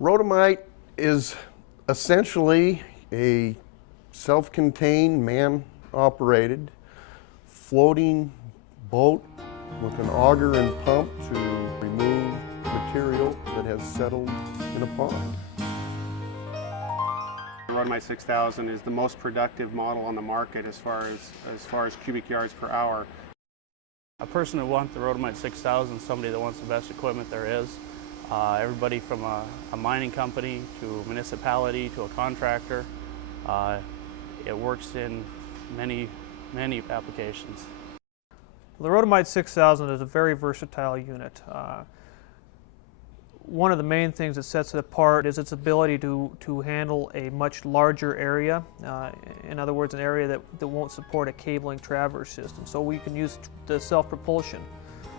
Rotomite is essentially a self-contained, man-operated, floating boat with an auger and pump to remove material that has settled in a pond. The Rotomite 6000 is the most productive model on the market as far as cubic yards per hour. A person who wants the Rotomite 6000 is somebody that wants the best equipment there is. Everybody from a mining company to a municipality to a contractor. It works in many applications. The Rotomite 6000 is a very versatile unit. One of the main things that sets it apart is its ability to handle a much larger area. In other words, an area that won't support a cabling traverse system. So we can use the self-propulsion.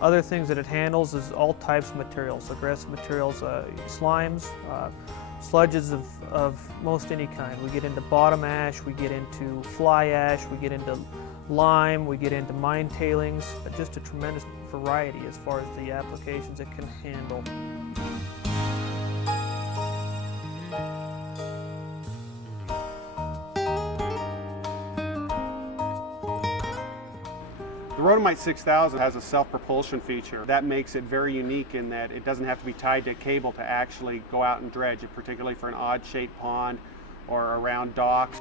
Other things that it handles is all types of materials, aggressive materials, slimes, sludges of most any kind. We get into bottom ash, we get into fly ash, we get into lime, we get into mine tailings, just a tremendous variety as far as the applications it can handle. The Rotomite 6000 has a self-propulsion feature. That makes it very unique in that it doesn't have to be tied to a cable to actually go out and dredge, particularly for an odd-shaped pond or around docks.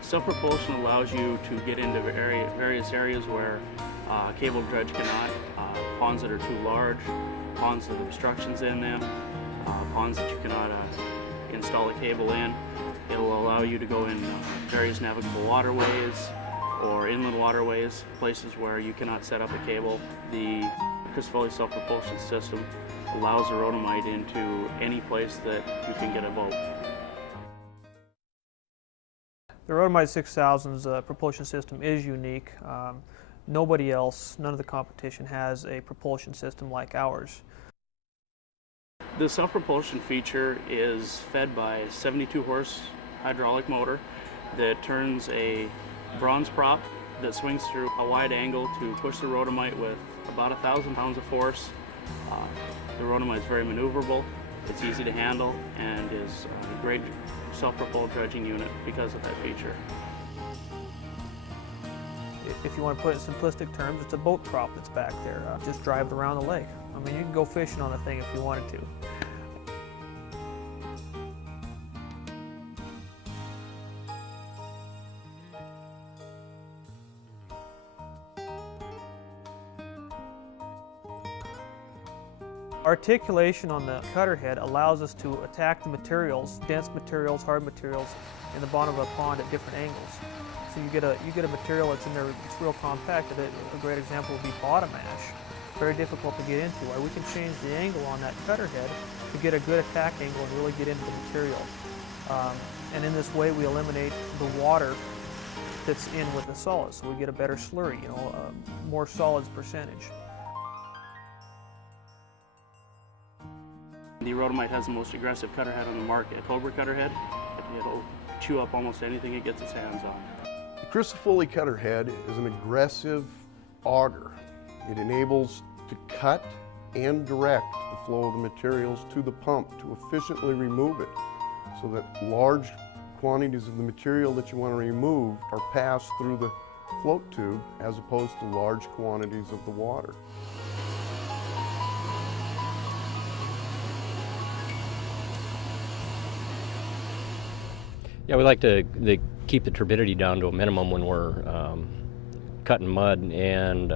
Self-propulsion allows you to get into various areas where a cable dredge cannot. Ponds that are too large, ponds with obstructions in them, ponds that you cannot install a cable in. It will allow you to go in various navigable waterways or inland waterways, places where you cannot set up a cable. The Crisafulli self-propulsion system allows the Rotomite into any place that you can get a boat. The Rotomite 6000's propulsion system is unique. Nobody else, none of the competition has a propulsion system like ours. The self-propulsion feature is fed by a 72 horse hydraulic motor that turns a bronze prop that swings through a wide angle to push the Rotomite with about 1,000 pounds of force. The Rotomite is very maneuverable, it's easy to handle, and is a great self-propelled dredging unit because of that feature. If you want to put it in simplistic terms, it's a boat prop that's back there. Just drive it around the lake. I mean, you can go fishing on the thing if you wanted to. Articulation on the cutter head allows us to attack the materials, dense materials, hard materials, in the bottom of a pond at different angles. So you get a material that's in there, it's real compact. A great example would be bottom ash. Very difficult to get into. We can change the angle on that cutter head to get a good attack angle and really get into the material. And in this way we eliminate the water that's in with the solids, so we get a better slurry, more solids percentage. The Rotomite has the most aggressive cutter head on the market. A Cobra cutter head, it'll chew up almost anything it gets its hands on. The Crisafulli cutter head is an aggressive auger. It enables to cut and direct the flow of the materials to the pump to efficiently remove it so that large quantities of the material that you want to remove are passed through the float tube as opposed to large quantities of the water. Yeah, we like to keep the turbidity down to a minimum when we're cutting mud, and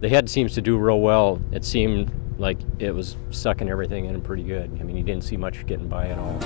the head seems to do real well. It seemed like it was sucking everything in pretty good. I mean, you didn't see much getting by at all.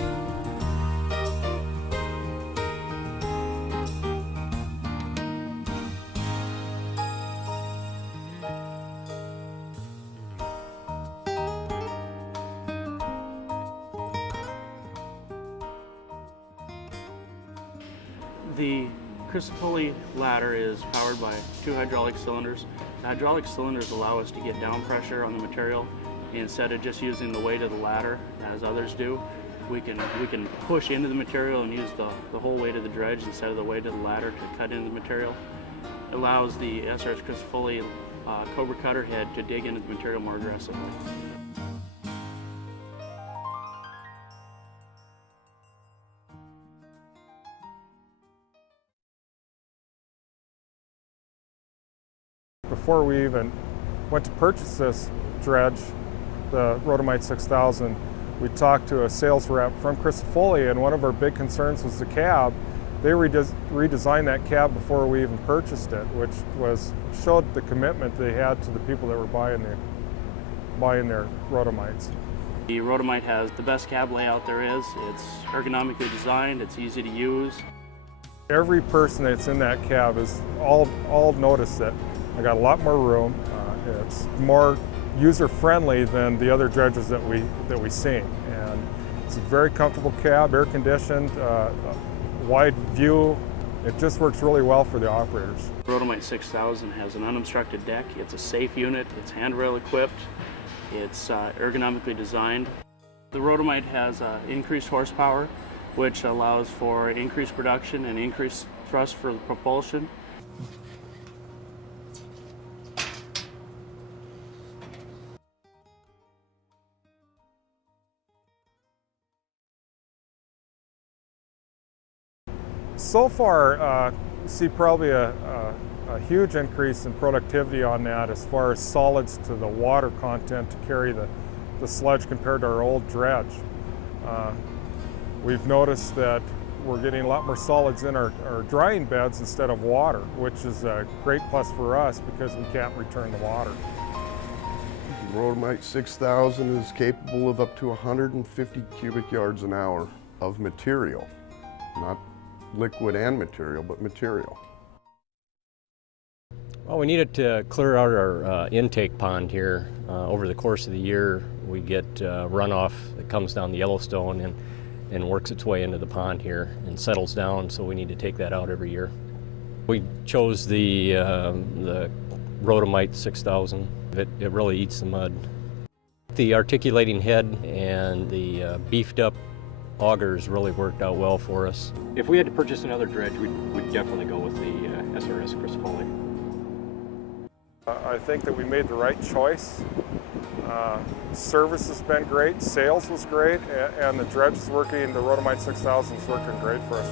The Crisafulli ladder is powered by 2 hydraulic cylinders. The hydraulic cylinders allow us to get down pressure on the material instead of just using the weight of the ladder as others do. We can push into the material and use the whole weight of the dredge instead of the weight of the ladder to cut into the material. It allows the SRS Crisafulli Cobra cutter head to dig into the material more aggressively. before we even went to purchase this dredge, the Rotomite 6000, we talked to a sales rep from Crisafulli, and one of our big concerns was the cab. They redesigned that cab before we even purchased it, which showed the commitment they had to the people that were buying their Rotomites. The Rotomite has the best cab layout there is. It's ergonomically designed, it's easy to use. Every person that's in that cab is all noticed that I got a lot more room. It's more user-friendly than the other dredges that we see, and it's a very comfortable cab, air-conditioned, wide view. It just works really well for the operators. Rotomite 6000 has an unobstructed deck. It's a safe unit. It's handrail equipped. It's ergonomically designed. The Rotomite has increased horsepower, which allows for increased production and increased thrust for the propulsion. So far, you see probably a huge increase in productivity on that as far as solids to the water content to carry the sludge compared to our old dredge. We've noticed that we're getting a lot more solids in our drying beds instead of water, which is a great plus for us because we can't return the water. The Rotomite 6000 is capable of up to 150 cubic yards an hour of material, not liquid and material, but material. Well, we needed to clear out our intake pond here. Over the course of the year, we get runoff that comes down the Yellowstone and works its way into the pond here and settles down, so we need to take that out every year. We chose the Rotomite 6000. It really eats the mud. The articulating head and the beefed up augers really worked out well for us. If we had to purchase another dredge, we'd definitely go with the SRS Crisafulli. I think that we made the right choice. Service has been great, sales was great, and the dredge is working, the Rotomite 6000 is working great for us.